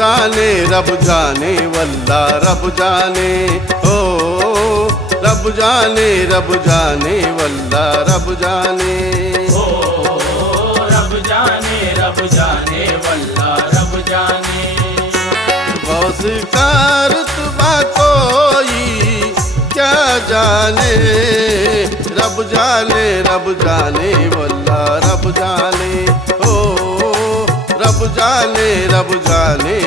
रब जाने वल्ला रब जाने, ओ रब जाने वल्ला रब जाने, ओ रब जाने वल्ला रब जाने। गौस का रुतबा कोई क्या जाने, रब जाने वल्ला रब जाने, ओ रब जाने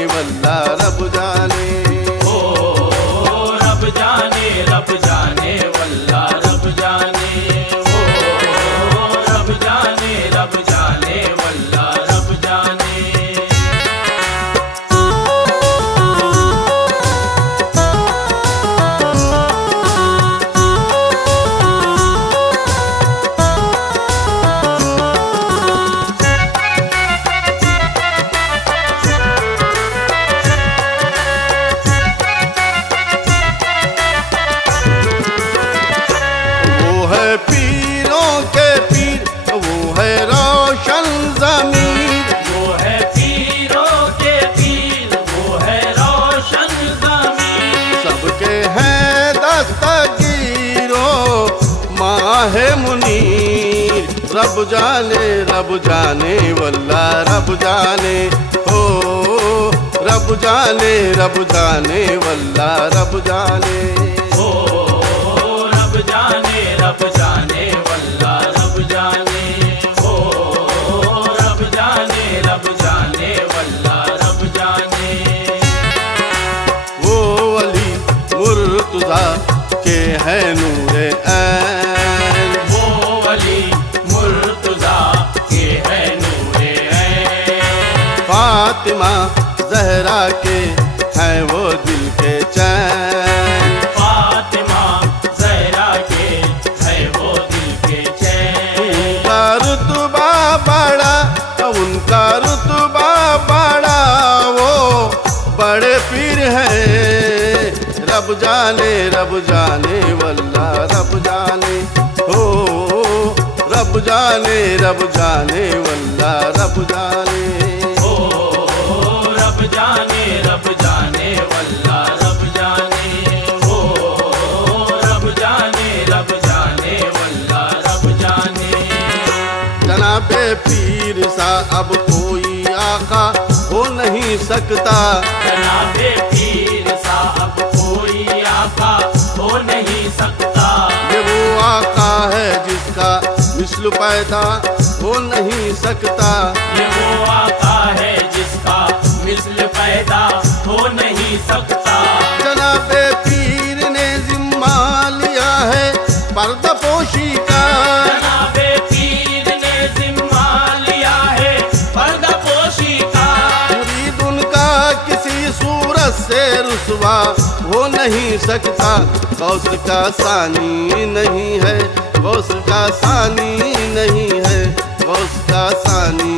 वल्ला रब जाने, ओ रब जाने वल्ला रब जाने, ओ रब जाने वल्ला रब जाने। पीरों के पीर वो है रोशन ज़मीर, वो है पीरों के पीर, वो है रोशन ज़मीर। सबके हैं दस्तगीरो माहे मुनीर, रब जाने वल्ला रब जाने, ओ रब जाने वल्ला रब जाने, ओ रब जाने वल्ला रब जाने, ओ रब जाने वल्ला रब जाने। वो वली मुर्तज़ा के है नूरे ऐन, वो वली मुर्तज़ा के है नूरे ऐन। फातिमा ज़हरा के हैं वो दिल के चैन, फातिमा ज़हरा के है वो दिल के चैन। उनका रुतबा बड़ा वो बड़े पीर हैं, रब जाने वल्ला रब जाने, हो रब जाने वल्ला रब जाने, ओ रब जाने वल्ला रब जाने, ओ रब जाने वल्ला रब जाने। जनाबे पीर सा अब कोई आका हो नहीं सकता, जनाबे पीर साहब कोई आका हो नहीं सकता। ये वो आका है जिसका मिस्ल पैदा हो नहीं सकता, ये वो आका है जिसका मिस्ल पैदा हो नहीं सकता। जनाबे पीर ने जिम्मा लिया है पर्दा पोशी का, जनाबे पीर ने जिम्मा लिया है पर्दा पोशी का। मुरीद उनका किसी सूरत से रुसवा हो नहीं सकता, गौस का सानी नहीं है, गौस का सानी नहीं है, गौस का सानी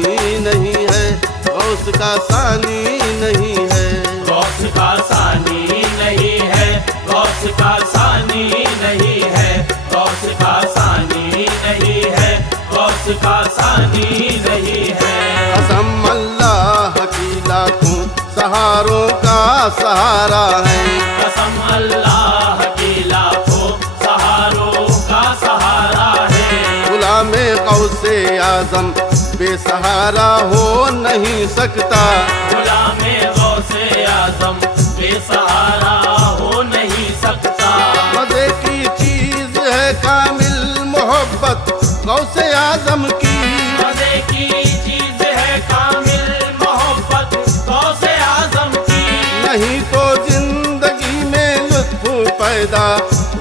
नहीं है, गौस का सानी नहीं है, गौस का सानी नहीं है, गौस का सानी नहीं है, गौस का सानी नहीं है, गौस का सानी नहीं है। कसम अल्लाह की लाखों सहारों का सहारा है, कसम अल्लाह की लाखों सहारों का सहारा है। गुलामे गौसे आजम बेसहारा हो नहीं सकता, गुलामे गौसे आजम बेसहारा हो नहीं सकता। मज़े की चीज है कामिल मोहब्बत गौसे आजम की, मज़े की चीज है कामिल मोहब्बत गौसे आजम की। नहीं तो जिंदगी में लुत्फ पैदा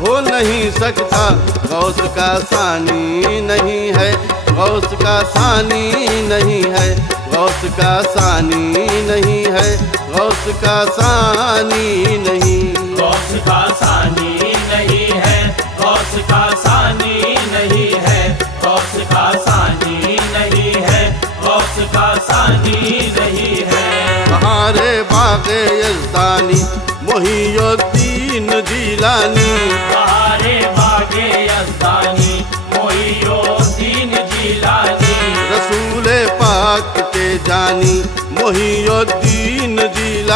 हो नहीं सकता, गौस का सानी नहीं है, गौस का सानी नहीं है, गौस का सानी नहीं है, गौस का सानी नहीं, गौस का सानी नहीं है, गौस का सानी नहीं है, गौस का सानी नहीं है, गौस का सानी नहीं है। बहारे बागे यज़दानी मोहियुद्दीन जीलानी, बहारे बागे यज़दानी मोहियुद्दीन जीलानी। रसूल पाक के जानी मोहियुद्दीन जीलानी,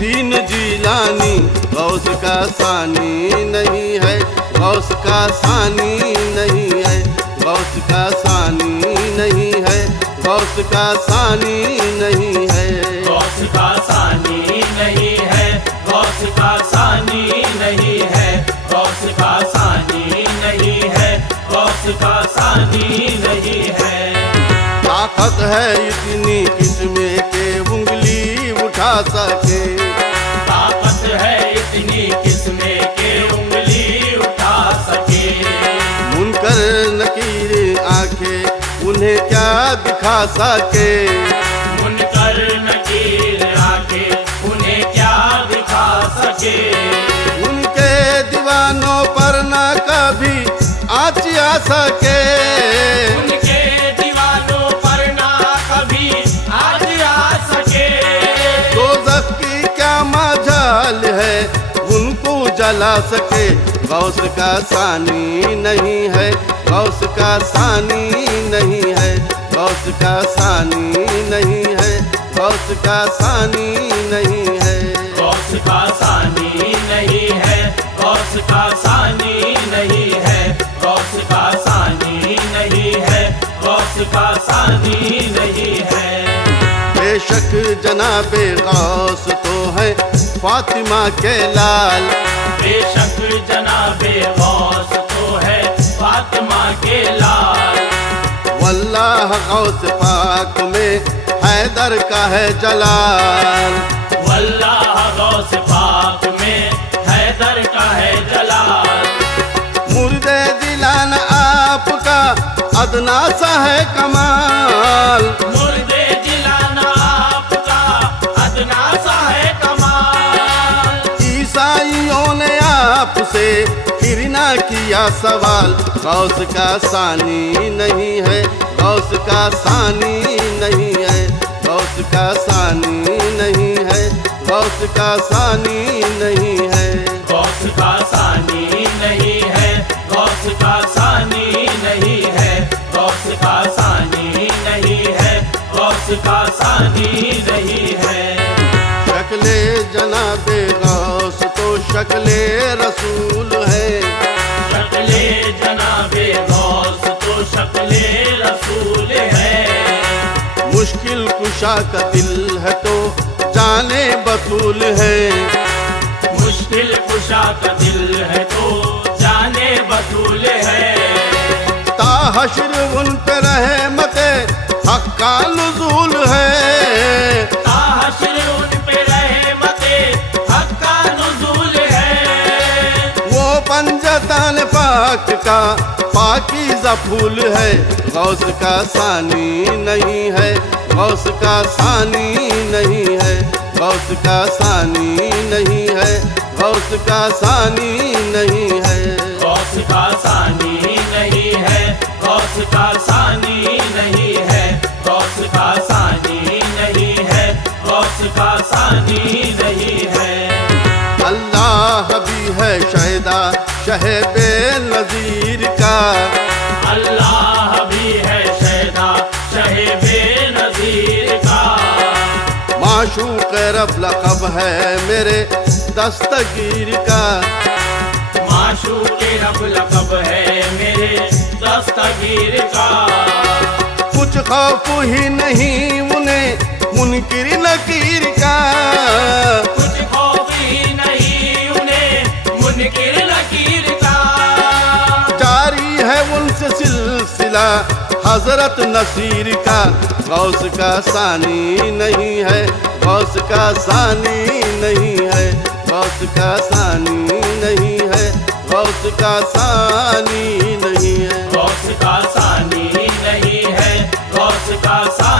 दीन जीलानी गौस का सानी नहीं है, गौस का सानी नहीं है, गौस का सानी नहीं है, गौस का सानी नहीं है। गौस का सानी नहीं है, गौस का सानी नहीं है, गौस का सानी नहीं है, गौस का सानी नहीं है। ताकत है इतनी किसमें के उंगली उठा सके, ताकत है इतनी किसमें के उंगली उठा सके। मुनकर नकीर आंखें उन्हें क्या दिखा सके, मुनकर नकीर आंखें उन्हें क्या दिखा सके। उनके दीवानों पर ना कभी आँच आ सके, उनके दीवानों पर ना कभी आज आ सके। दोज़ख की क्या मजाल है उनको जला सके। गौस का सानी नहीं है, गौस का सानी नहीं है, गौस का सानी नहीं है, गौस का सानी नहीं है। गौस का सानी नहीं है, गौस का सानी नहीं है, गौस का सानी नहीं है, गौस का सानी नहीं है। बेशक जनाबे गौस तो है फातिमा के लाल, बेशक जनाबे गौस तो है फातिमा के लाल। वल्लाह गौस पाक में हैदर का है जलाल, वल्लाह गौस पाक में हैदर का है जलाल। मुर्दे दिलान आपका अदना सा है कमाल, मुर्दे जिलाना आपका अदना सा है कमाल। ईसाइयों ने आपसे फिर ना किया सवाल। गौस का सानी नहीं है, गौस का सानी नहीं है, गौस का सानी नहीं है, गौस का सानी नहीं है। गौस का सानी नहीं है, गौस का सानी नहीं है, गौस का सानी नहीं है, गौस का सानी नहीं है। शक्ले जनाबे गौस तो शक्ले रसूल है, शक्ले जनाबे गौस तो शक्ले रसूल है। मुश्किल कुशा का दिल है तो जाने बतूल है, मुश्किल कुशा का दिल है तो जाने बतूल है। ताहश्र उन पे रहमते हक का नुज़ूल है, ताहश्र उन पे रहमते हक का नुज़ूल है। वो पंजतन पाक का पाकीज़ा फूल है। गौस का सानी नहीं है, गौस का सानी नहीं है, गौस का सानी नहीं है, गौस का सानी नहीं है। गौस का सानी नहीं है, गौस का सानी नहीं है, गौस का सानी नहीं है, गौस का सानी नहीं है। अल्लाह भी है शहदा शहे बेनज़ीर का, अल्लाह भी है शहदा शहे बेनज़ीर का। माशूक़ रब लक़ब है मेरे दस्तगीर का, माशूक़ रब लक़ब है मेरे दस्तगीर का। कुछ खौफ ही नहीं उन्हें मुनकिर नकीर का, कुछ खौफ ही नहीं उन्हें मुनकिर नकीर का। जारी है उनसे सिलसिला हजरत नसीर का। गौस का सानी नहीं है, गौस का सानी नहीं है, गौस का सानी नहीं है, गौस का सानी नहीं है। गौस का सानी नहीं है, गौस का सानी